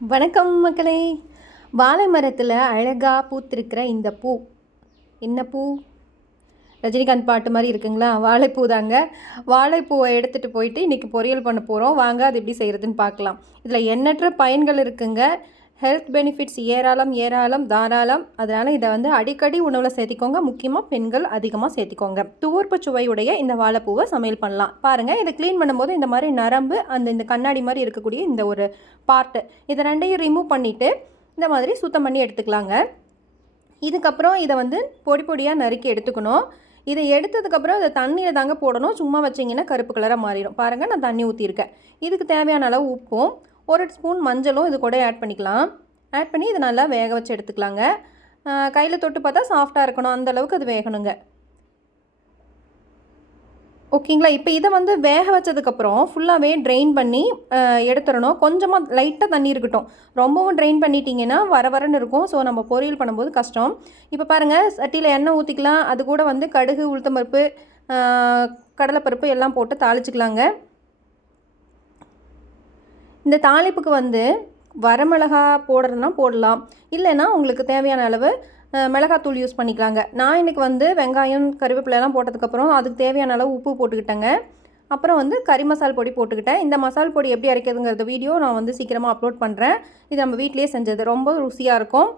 வணக்கம் மக்களே. வாழை மரத்தில் அழகாக பூத்திருக்கிற இந்த பூ. என்ன பூ? ரஜினிகாந்த் பாட்டு மாதிரி இருக்குங்களா? வாழைப்பூ தாங்க. வாழைப்பூவை எடுத்துகிட்டு போயிட்டு இன்றைக்கி பொரியல் பண்ண போகிறோம் வாங்க அது எப்படி செய்கிறதுன்னு பார்க்கலாம். இதில் எண்ணற்ற பயன்கள் இருக்குங்க. ஹெல்த் பெனிஃபிட்ஸ் ஏராளம் ஏராளம் தாராளம். அதனால் இதை வந்து அடிக்கடி உணவில் சேர்த்திக்கோங்க. முக்கியமாக பெண்கள் அதிகமாக சேர்த்திக்கோங்க. துவர்ப்பு சுவையுடைய இந்த வாழைப்பூவை சமையல் பண்ணலாம். பாருங்கள் இதை க்ளீன் பண்ணும்போது இந்த மாதிரி நரம்பு அந்த இந்த கண்ணாடி மாதிரி இருக்கக்கூடிய இந்த ஒரு பார்ட்டு இதை ரெண்டையும் ரிமூவ் பண்ணிவிட்டு இந்த மாதிரி சுத்தம் பண்ணி எடுத்துக்கலாங்க. இதுக்கப்புறம் இதை வந்து பொடி பொடியாக நறுக்கி எடுத்துக்கணும். இதை எடுத்ததுக்கப்புறம் இதை தண்ணியில் தாங்க போடணும். சும்மா வச்சிங்கன்னா கருப்பு கலராக மாறிடும். பாருங்கள் நான் தண்ணி ஊற்றிருக்கேன் இதுக்கு தேவையான அளவு உப்பும் ஒரு ஸ்பூன் மஞ்சளும் இது கூட ஆட் பண்ணிக்கலாம். ஆட் பண்ணி இதை நல்லா வேக வச்சு எடுத்துக்கலாங்க. கையில் தொட்டு பார்த்தா சாஃப்டாக இருக்கணும். அந்த அளவுக்கு அது வேகணுங்க. ஓகேங்களா? இப்போ இதை வந்து வேக வச்சதுக்கப்புறம் ஃபுல்லாகவே ட்ரெயின் பண்ணி எடுத்துடணும். கொஞ்சமாக லைட்டாக தண்ணி இருக்கட்டும். ரொம்பவும் ட்ரெயின் பண்ணிட்டீங்கன்னா வர வரன்னு இருக்கும். ஸோ நம்ம பொரியல் பண்ணும்போது கஷ்டம். இப்போ பாருங்கள் சட்டியில் எண்ணெய் ஊற்றிக்கலாம் அது கூட வந்து கடுகு உளுத்தம்பருப்பு கடலைப்பருப்பு எல்லாம் போட்டு தாளிச்சிக்கலாங்க. இந்த தாளிப்புக்கு வந்து வரமிளகா போடுறதுனா போடலாம். இல்லைன்னா உங்களுக்கு தேவையான அளவு மிளகாத்தூள் யூஸ் பண்ணிக்கலாங்க. நான் இன்றைக்கி வந்து வெங்காயம் கருவேப்பிலையெல்லாம் போட்டதுக்கப்புறம் அதுக்கு தேவையான அளவு உப்பு போட்டுக்கிட்டேங்க. அப்புறம் வந்து கறி மசால் பொடி போட்டுக்கிட்டேன். இந்த மசால் பொடி எப்படி அரைக்கிறதுங்கிறத வீடியோ நான் வந்து சீக்கிரமாக அப்லோட் பண்ணுறேன் இது நம்ம வீட்லேயே செஞ்சது. ரொம்ப ருசியாக இருக்கும்.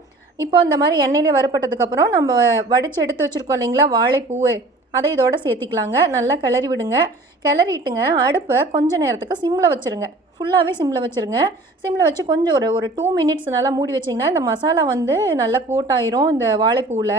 இப்போ இந்த மாதிரி எண்ணெயிலே வறுப்பட்டதுக்கப்புறம் நம்ம வடித்து எடுத்து வச்சுருக்கோம் இல்லைங்களா? வாழைப்பூவு. அதை இதோட சேர்த்திக்கலாங்க. நல்லா கிளறி விடுங்க. கிளறிட்டுங்க அடுப்பை கொஞ்சம் நேரத்துக்கு சிம்மில் வச்சுருங்க. ஃபுல்லாகவே சிம்மில் வச்சுருங்க. சிம்மில் வச்சு கொஞ்சம் ஒரு ஒரு டூ மினிட்ஸ் நல்லா மூடி வச்சிங்கன்னா இந்த மசாலா வந்து நல்லா கோட் ஆயிரும் இந்த வாழைப்பூவில்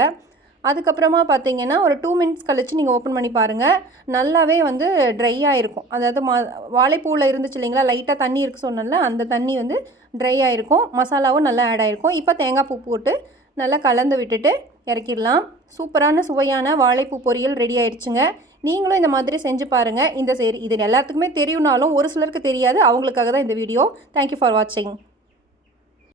அதுக்கப்புறமா பார்த்தீங்கன்னா ஒரு டூ மினிட்ஸ் கழித்து நீங்கள் ஓப்பன் பண்ணி பாருங்கள் நல்லாவே வந்து ட்ரை ஆகிருக்கும் அதாவது மா வாழைப்பூவில் இருந்துச்சு இல்லைங்களா லைட்டாக தண்ணி இருக்குது சொன்னல அந்த தண்ணி வந்து ட்ரை ஆகிருக்கும் மசாலாவும் நல்லா ஆட் ஆகிருக்கும் இப்போ தேங்காய் பூ போட்டு நல்லா கலந்து விட்டுட்டு இறக்கிடலாம். சூப்பரான சுவையான வாழைப்பூ பொரியல் ரெடி ஆயிடுச்சுங்க. நீங்களும் இந்த மாதிரி செஞ்சு பாருங்கள் இந்த சரி இது எல்லாத்துக்குமே தெரியும்னாலும் ஒரு சிலருக்கு தெரியாது. அவங்களுக்காக தான் இந்த வீடியோ தேங்க்யூ ஃபார் வாட்சிங்